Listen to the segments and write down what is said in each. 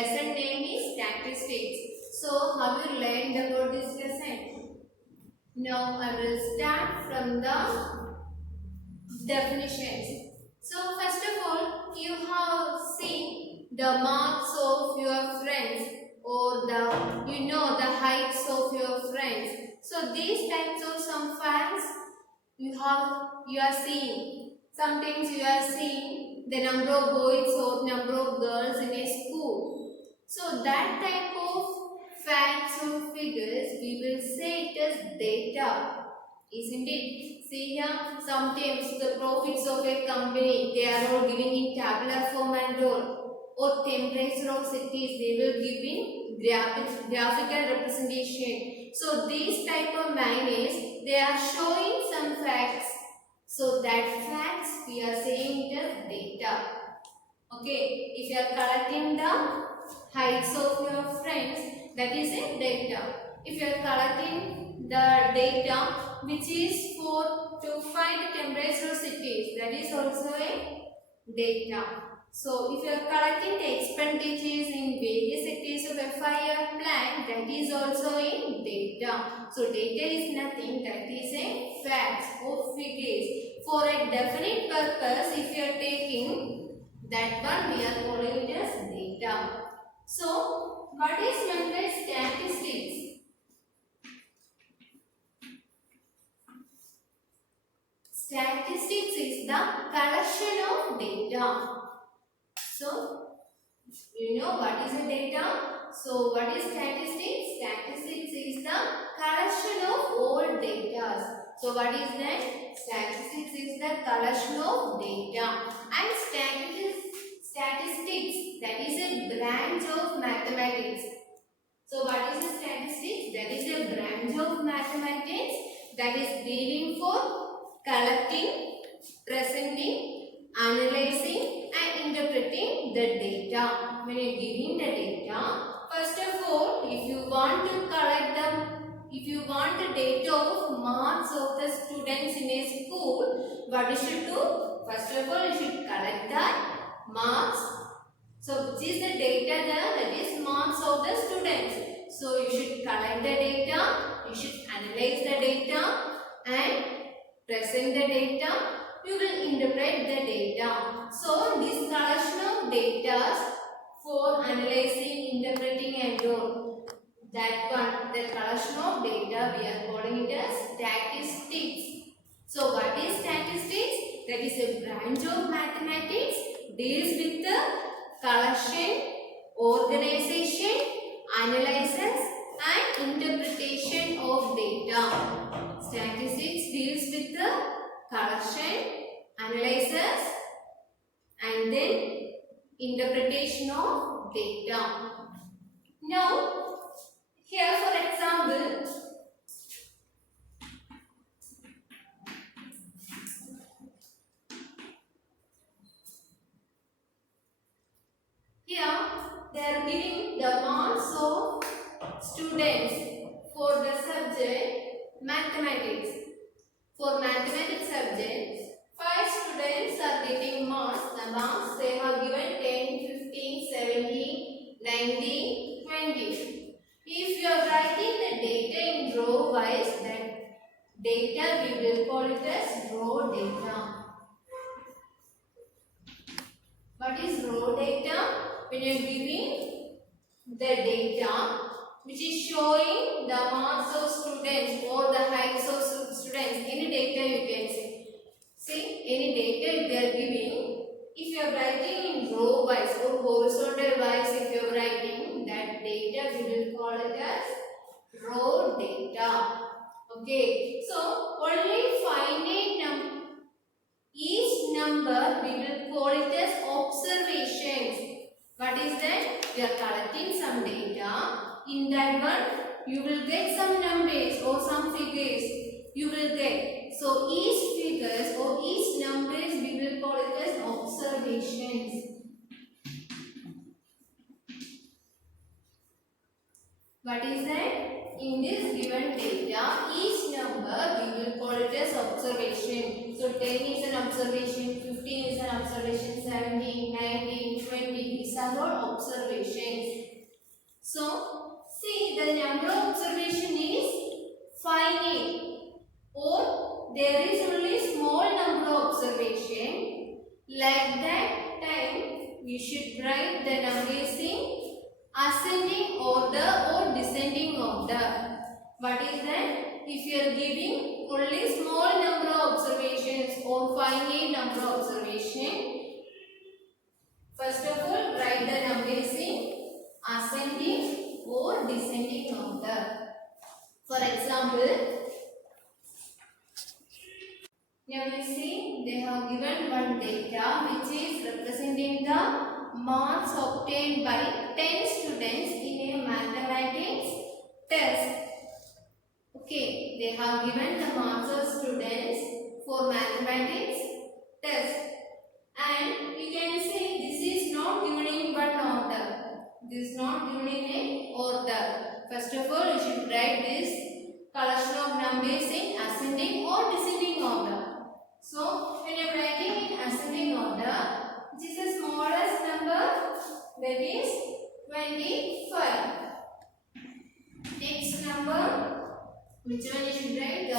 lesson name is statistics. So have you learned about this lesson? Now I will start from the definitions. So first of all, you have seen the marks of your friends or the heights of your friends. So these types of some facts you are seeing. Sometimes you are seeing the number of boys or number of girls in a school. So that type of facts or figures we will say it as data, isn't it? See here, sometimes the profits of a company they are all giving in tabular form and all, or temperature of cities they will give in graphical representation. So these type of manners they are showing some facts. So that facts we are saying as data. Okay, if you are collecting the heights of your friends, that is a data. If you are collecting the data which is to find the temperature of cities, that is also a data. So if you are collecting the expenditures in various sectors of a 5-year plan, that is also in data. So data is nothing, that is a facts or figures. For a definite purpose, if you are taking that one, we are calling it as data. So what is meant by statistics? Statistics is the collection of data. So, you know what is a data? So, what is statistics? Statistics is the collection of all data. So, what is that? Statistics is the collection of data. And statistics, that is a branch of mathematics. So, what is the statistics? That is a branch of mathematics that is dealing for collecting, presenting, analyzing and interpreting the data. When you are giving the data, first of all, if you want the data of marks of the students in a school, what you should do? First of all, you should collect the marks. So which is the data there? That is marks of the students. So you should collect the data, you should analyze the data and present the data, you will interpret the data. So this collection of data for analyzing, interpreting and all, that one, the collection of data we are calling it as statistics. So what is statistics? That is a branch of mathematics, deals with the collection, organization, analysis and interpretation of data. Statistics deals with the collection, analysis and then interpretation of data. Now, here for example, here they are giving the marks of students for the subject mathematics. For mathematics subjects, 5 students are getting marks. The marks they have given 10, 15, 17, 19, 20. If you are writing the data in row wise, that data we will call it as raw data. What is raw data? When you are giving the data which is showing the marks of students or the heights of students, any data you can say. See, any data they are giving, if you are writing in row wise or horizontal wise, if you are writing that data, we will call it as raw data. Okay, so only finite each number we will call it as observations. What is that? We are collecting some data. In that one, you will get some numbers or some figures. You will get. So each figures or each numbers we will call it as observations. What is that? In this given data, each number we will call it as observation. So 10 is an observation, 15 is an observation, 17, 19, 20. These are all observations. So see, the number of observation is finite, or there is only small number of observation. Like that time we should write the numbers in ascending order or descending order. What is that? If you are giving only small number of observations or finite number of observation, first of all write the numbers in ascending or descending order. For example, now we see they have given one data which is representing the marks obtained by 10 students in a mathematics test. Okay, they have given the marks of students for mathematics test, and you can see this is not given in one order. This is not given in a order. First of all, you should write this collection of numbers in ascending or descending order. So, when you are writing in ascending order, which is the smallest number, that is 25. Next number, which one you should write?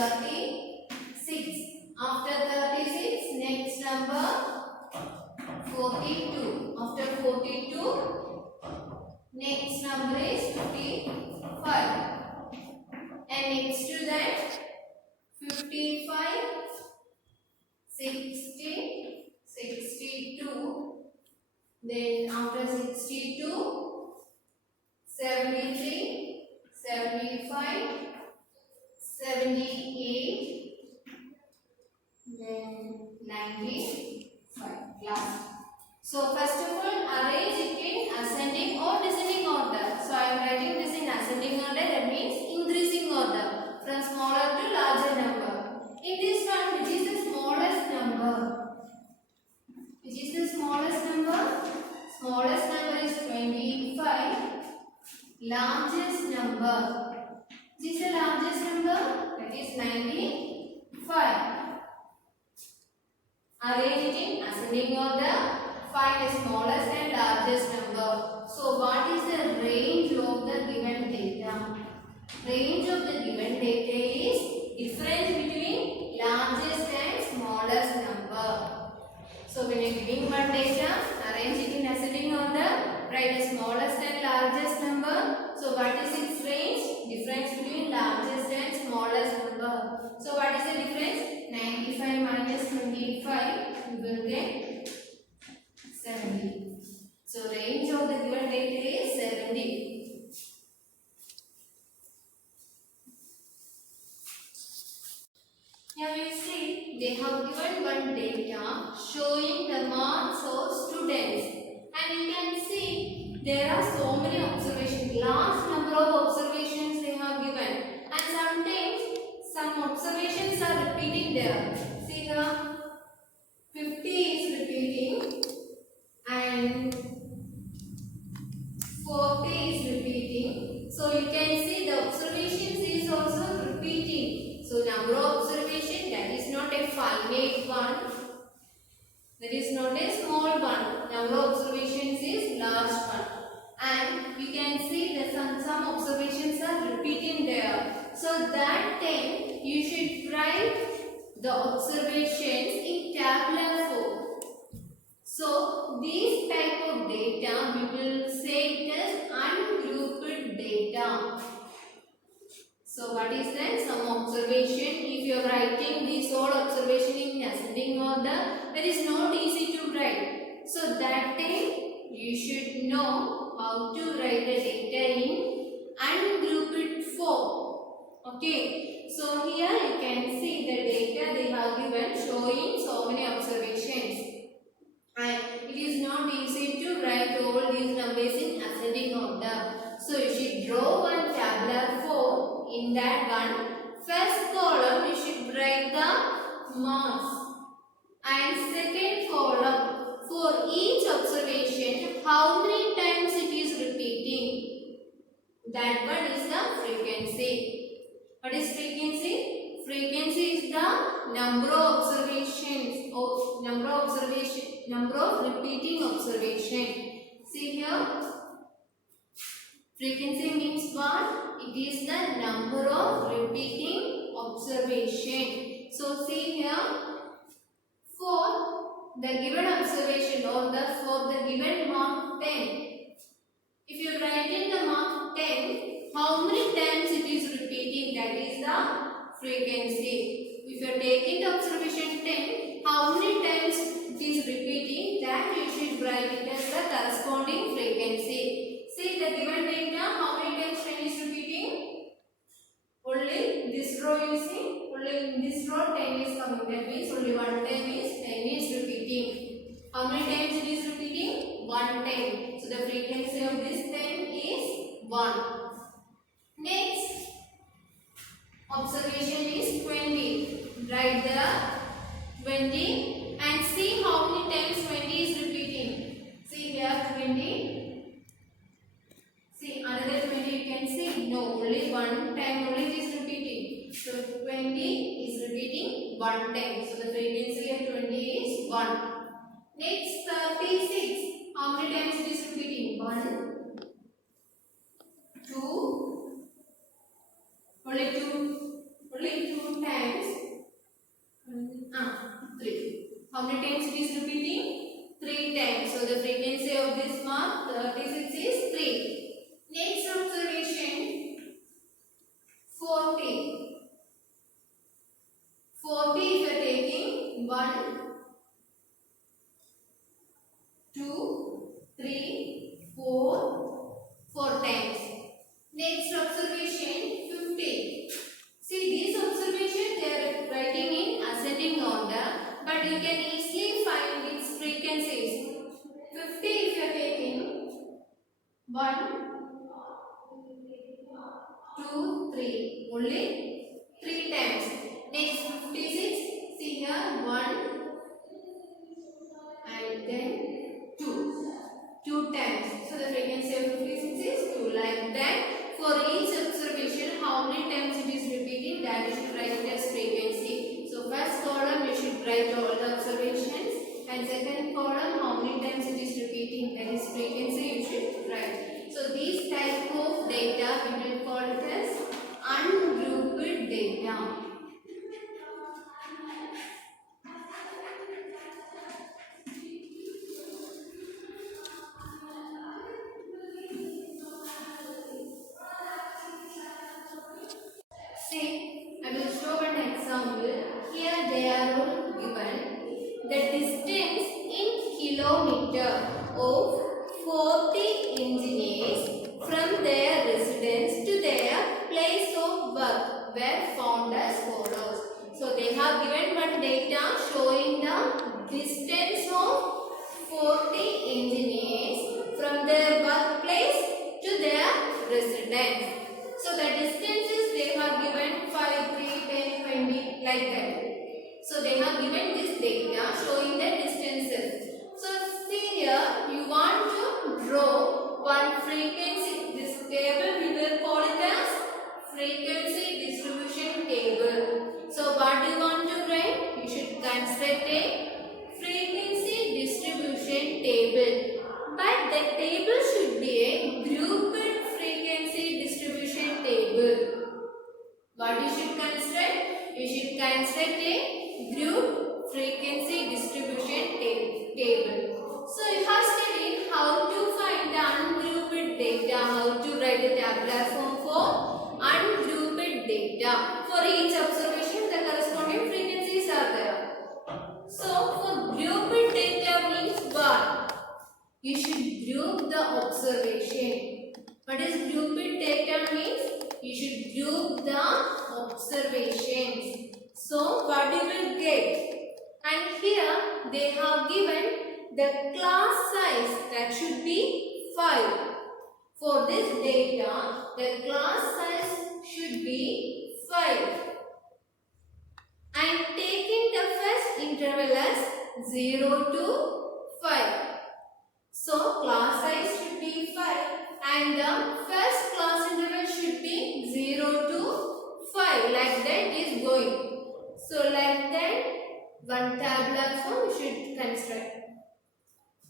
36. After 36, next number 42. After 42, next number is 55. And next to that, 55, 60, 62. Then after 62, 73, 75, 78, then 95. Last. So first of all, arrange it in ascending or descending order. So I am writing this in ascending order. That means increasing order from smaller to larger number. In this one, which is the smallest number? Which is the smallest number? Smallest number is 25. Largest number. Which is the largest number? That is 95. Arrange it in ascending order. Find the smallest and largest number. So what is the range of the given data? Range of the given data is difference between largest and smallest number. So when you are giving one data, arrange it in ascending order. Write the smallest and largest number. So what is its range? Difference between largest and smallest number. So what is the difference? 95 minus 25, you will get 70. So range of the given data is 70. Now you see they have given one data showing the marks of students, and you can see there are so many observations, large number of observations they have given, and sometimes some observations are repeating there. See here, 50 is repeating and 40 is repeating. So you can see the observations is also repeating. So number of observation, that is not a finite one. That is not a small one. Number of observations is large one. And we can see that some observations are repeating there. So that time you should write the observations in tabular form. So these type of data we will say it as ungrouped data. So what is that? Some observation. If you are writing these all observation in ascending order, that is not easy to write. So that time you should know how to write the data in ungrouped form. Okay. So here you can see the data they have given showing so many observations. And it is not easy to write all these numbers in ascending order. So you should draw one tabular form. In that one, first column you should write the marks, and second column for each observation how many times it is repeating. That one is the frequency. What is frequency? Frequency is the number of observations or number of repeating observation. See here, Frequency means what? It is the number of repeating observation. So see here, for the given observation or for the given mark 10, if you write in the mark 10, how many times it is repeating, that is the frequency. If you are taking the observation 10, how many times it is repeating, that you should write it as the corresponding frequency. See the given data, how many times 10 is repeating? Only this row you see, only in this row 10 is coming, that means only one time is 10 is repeating. How many times it is repeating? One time. So the frequency of this 10 is 1. Next observation is 20. Write the 20 and see how many times 20 is repeating. See here 20. See another 20 you can see. No, only one time only it is repeating. So 20 is repeating one time. So the frequency of 20 is 1. Next 36. How many times it is repeating? 1, 2, only 2 times. 3. How many times it is repeating? 3 times. So the frequency of this mark 36 is 3. Next observation 40. 40 if you are taking 1, 2, 3, 4 times. Next observation 50. See this observation they are writing in ascending order, but you can easily find its frequencies. 50 if you are taking 1, 2, 3, only 3 times. Next 56, see here 1 and then 2 times. So the frequency of 56 is 2. Like that, for each observation how many times it is repeating, that you should write it as frequency. So first column you should write all the observations, and second column how many times it is repeating, that is frequency you should write. So these type of data we will call it as ungrouped data. See, I will show an example. Here they are all given. The distance in kilometer of 40 engineers from their residence to their place of work were found as follows. So they have given one data showing the distance of 40 engineers from their workplace to their residence. So the distances they have given 5, 3, 10, 20 like that. So they have given this data showing the distances. So see here, you want to draw one frequency. This table we will call it as frequency distribution table. So what do you want to write? You should construct a frequency distribution table. But the table should be a grouped frequency distribution table. What you should construct? You should construct a group frequency distribution table. So you have studied how to find the ungrouped data, how to write the tabular form for ungrouped data. For each observation, the corresponding frequencies are there. So for grouped data means what? You should group the observation. What is grouped data means? You should group the observations. So what you will get? And here they have given the class size, that should be 5. For this data, the class size should be 5. I am taking the first interval as 0 to 5. So class size should be 5 and the first class interval should be 0 to 5. Like that is going. So like that one tabular form you should construct.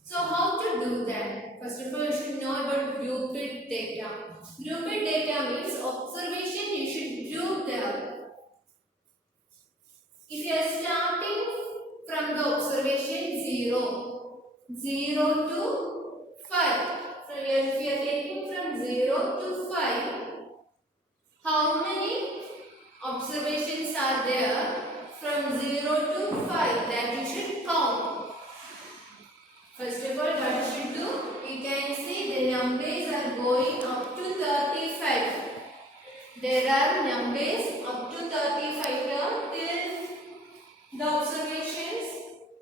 So how to do that? First of all, you should know about grouped data. Grouped data means observation you should group them. If you are starting from the observation 0 to 5. So if you are taking from 0 to 5, how many observations are there from 0 to 5 that you should count? First of all, what you should do, you can see the numbers are going up to 35. There are numbers up to 35 till the observations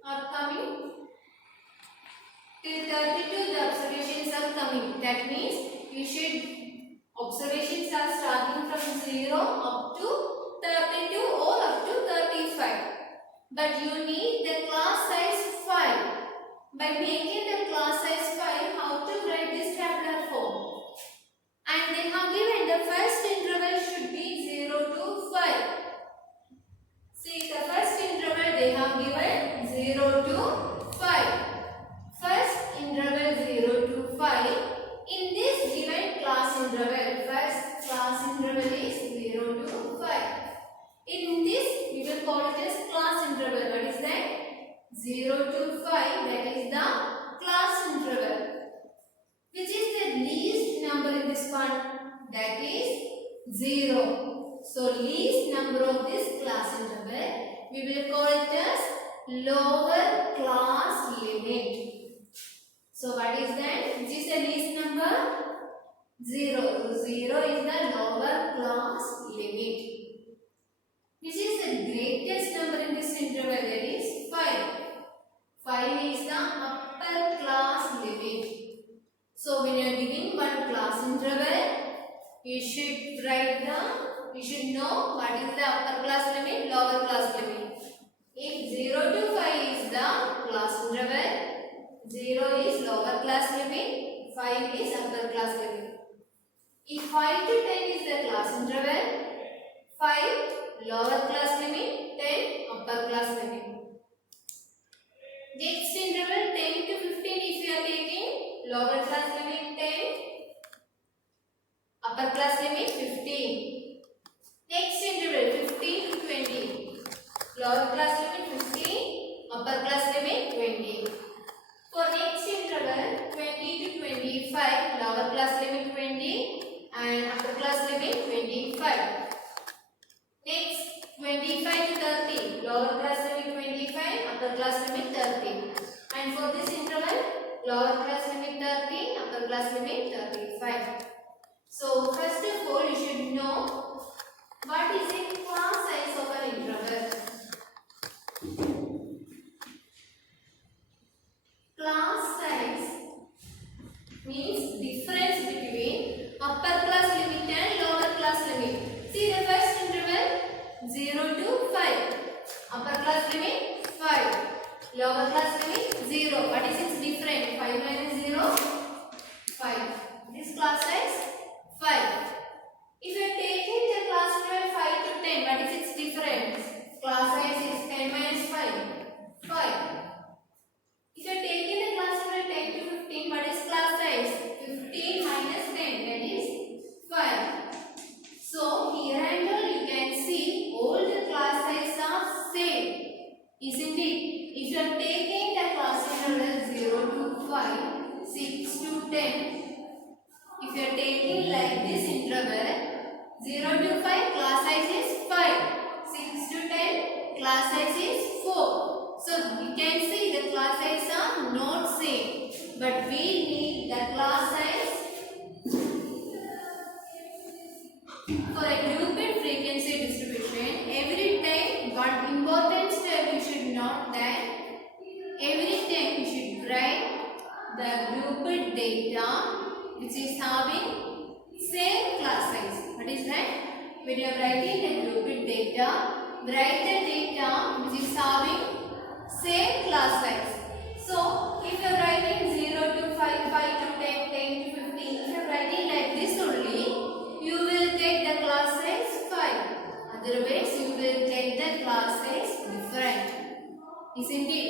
are coming. Till 32 the observations are coming. That means you should observations are starting from 0 up to 32 or up to 35. But you need the class size 5. By making the class size 5, how to write this tabular form? And they have given the first interval should be 0 to 5. See, the first interval they have given 0 to 5. First interval 0 to 5. In this given class interval, first class interval is 0 to 5. In this, we will call it as class interval. What is that? 0 to 5, that is the class interval. Which is the least number in this one? That is 0. So, least number of this class interval, we will call it as lower class limit. So, what is that? Which is the least number? 0. So, 0 is the lower class limit. Which is the greatest number in this interval? That is 5. 5 is the upper class limit. So, when you are giving one class interval, you should you should know what is the upper class limit, lower class limit. If 0 to 5 is the class interval, 0 is lower class limit, 5 is upper class limit. If 5 to 10 is the class interval, 5 lower class limit, 10 upper class limit. Next interval 10 to 15, if you are taking lower class limit 10, upper class limit 15. Next interval 15 to 20, lower class limit 15, upper class limit 20. For next interval 20 to 25, lower class limit 20 and upper class limit 25. Next 25 to 30, lower class limit 25, upper class limit 30. And for this interval, lower class limit 30, upper class limit 35. So first of all, you should know what is a class size of an interval. Class size means difference between upper class limit and lower class limit. See the first interval 0 to 5. Upper class limit 5. Lower class limit 0. What is its difference? 5 minus 0? 5. This class size 5. If you are taking the class interval 5 to 10, what is its difference? Class size is 10 minus 5. 5. If you are taking the class interval 10 to 15, what is class size? 15 minus 10, that is 5. So, here and all you can see all the class sizes are same, isn't it? If you are taking the class interval 0 to 5, 6 to 10, if you are taking like this interval 0 to 5, class size is 5, 6 to 10, class size is 4. So, you can see the class sizes are not same, but we need the class size for a grouped frequency distribution. Every time one important step you should note that every time you should write the grouped data which is having same class size. What is that? When you are writing the grouped data, write the data which is having same class size. So, if you are writing 0 to 5, 5 to 10, 10 to 15, if you are writing like this only, you will get the class size 5. Otherwise, you will get the class size different. Isn't it?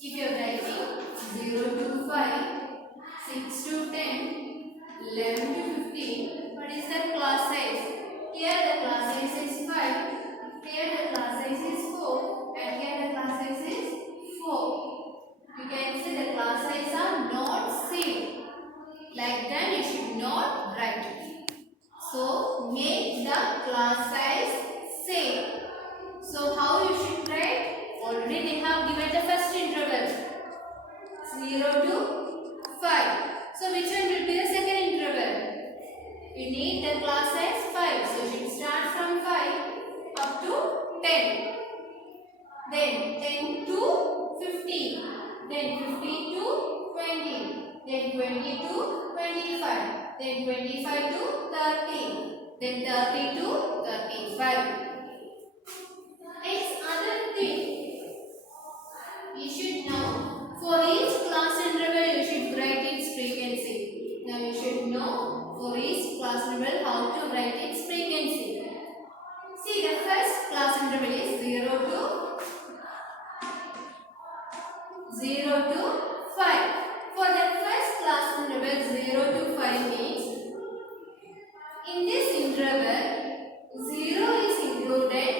If you are writing 0 to 5, 6 to 10, 11 to 15. What is the class size? Here the class size is 5. Here the class size is 4. And here the class size is 4. You can see the class size are not same. Like that you should not write. So make the class size same. So how you should write? Already they have given the first interval 0 to 5. So which one will be the second interval? You need the class size 5. So you should start from 5 up to 10. Then 10 to 15. Then 15 to 20. Then 20 to 25. Then 25 to 30. Then 30 to 35. Next other thing you should know, for each class interval you should write its frequency. Now you should know for each class interval how to write its frequency. See, the first class interval is 0 to 5. For the first class interval 0 to 5 means in this interval 0 is included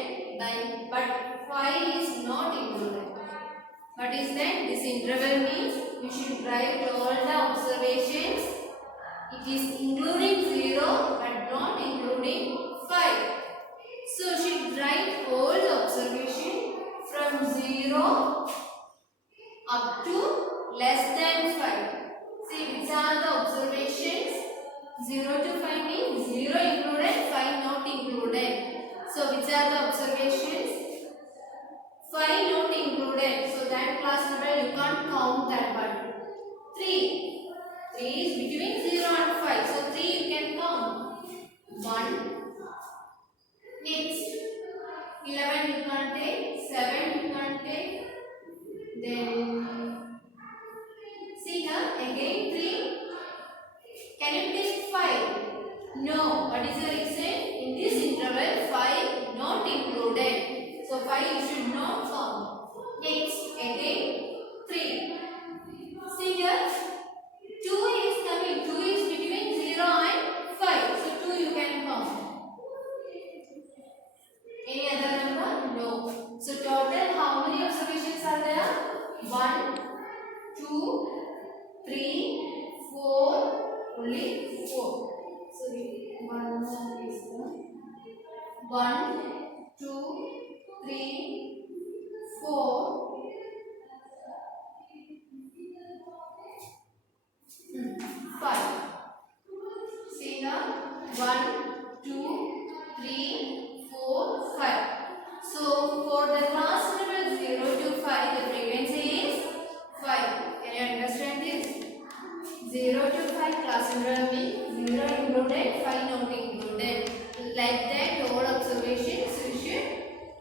but 5 is not included. What is that? This interval means you should write all the observations. It is including 0 but not including 5. So you should write all the observation from 0 up to less than 5. See which are the observations? 0 to 5 means 0 included, 5 not included. So which are the observations? 5 not included. So that class interval you can't count that one. 3. 3 is between 0 and 5. So 3 you can count. 1. Next 11 you can't take. 7 you can't take. Then see here again 3. Can you take 5? No. What is the reason? In this interval 5 not included. So 5 you should not count. Next again 3. See here 2 is coming. 2 is between 0 and 5. So 2 you can count. Any other number? No. So total how many observations are there? 1, 2, 3, 4. Only 4. Sorry, 1 more is there. 1, 2, 3, 4, 5. See here 1, 2, 3, 4, 5. So for the class interval 0 to 5 the frequency is 5. Can you understand this? 0 to 5 class interval means 0 included, 5 not included. Like that all observations we should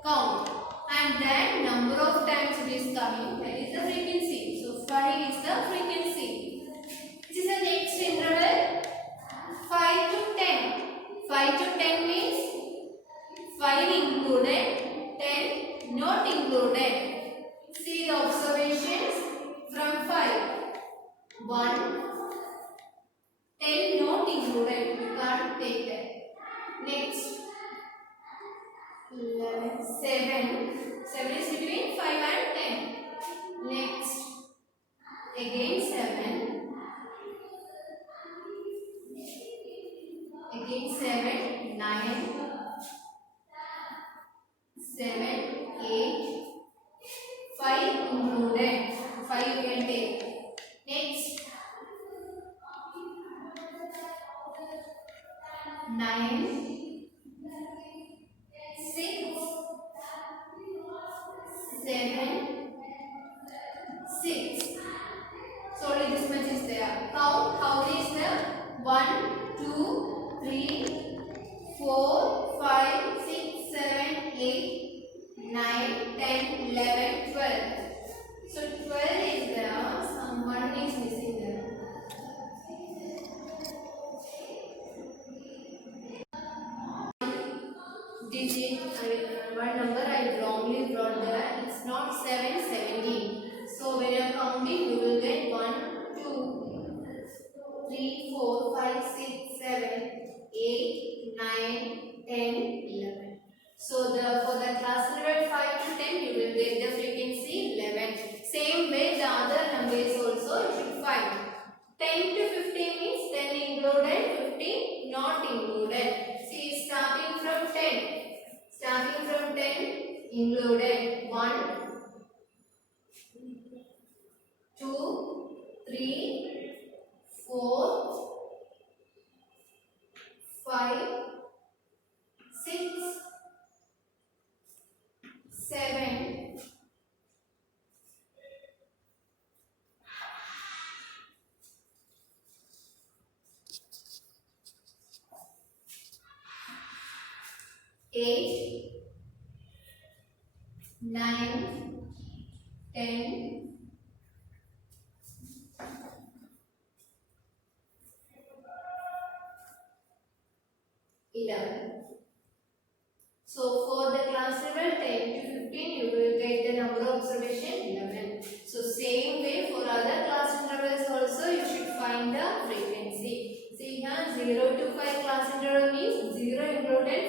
count. And then number of times it is coming, that is the frequency. So 5 is the frequency. This is the next interval 5 to 10. 5 to 10 means 5 included, 10 not included. See the observations from 5. 1, 10 not included, you can't take that. Next 11, 7. 7 is between 5 and 10. Next again 7. Again 7, 9, 7, 8, 5 included. 5 you can take. Next 9, 6, 7, 6. So only this much is there. Count how many is there? 1, 2, 3, 4, 5, 6, 7, 8, 9, 10, 11, 12. So 12 is there. Some 1 is missing there. Digit, one number I wrongly brought there. It's not 7, 17. So when you are counting, you will get 1, 2, 3, 4, 4, 5, 6, 7, 8, 9, 10, 11. So for the class interval 5 to 10, you will get the frequency 11. Same way the other numbers also you should find. 10 to 15 means 10 included, 15 not included. See, starting from 10. Starting from 10 included 1, 2, 3, 4, 5, 6, 7, 8, 9, 10, 11. So for the class level 10 to 15, you will get the number of observation 11. So same way for other class intervals also you should find the frequency. See here 0 to 5 class interval means 0 included,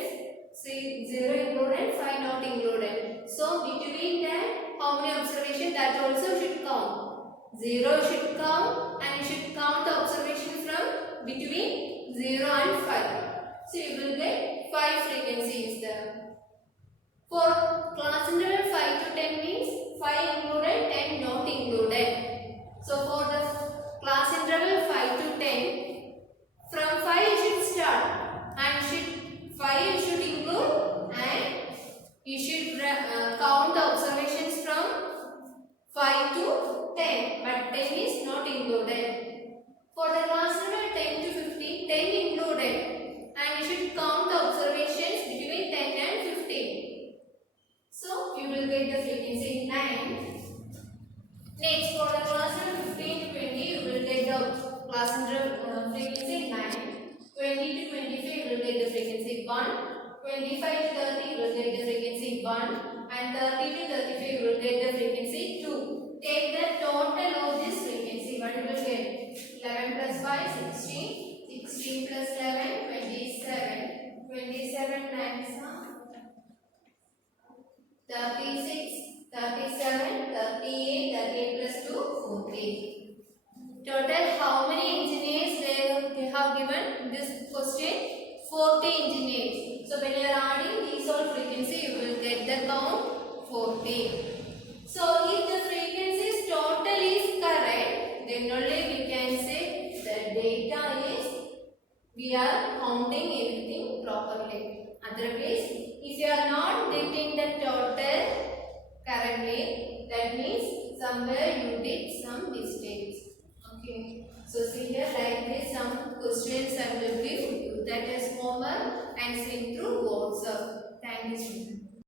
see 0 included, 5 not included. So between that how many observation that also should count. 0 should count and you should count the observation from between 0 and 5. So you will get 5 frequencies there. For class interval 5 to 10 means 5 included, 10 not included. So for the class interval 5 to 10, from 5 you should start and 5 you should include and you should count the observations from 5 to 10, but 10 is not included. For the class interval 10 to 15, 10 included and you should count the observations between 10 and 15. So you will get the frequency 9. Next, for the class interval 15 to 20, you will get the class interval frequency 9. 20 to 25, you will get the frequency 1. 25 to 30, you will get the frequency 1. And 30 to 35, you will get the frequency 2. Take the total of this frequency. What you will get? 11 plus 5, 16. 16 plus 11, 27. 27 times 36, 37, 38, 38 plus 2, 40. Total how many engineers they have given this question? 40 engineers. So when you are adding these all frequency, you will get the count 40. So if the frequencies total is correct, then only we can say the data is we are counting everything properly. Otherwise, if you are not getting the total correctly, that means somewhere you did some mistakes. Okay. So see here like this some questions I will give you that as homework and send through WhatsApp. Thank you, students.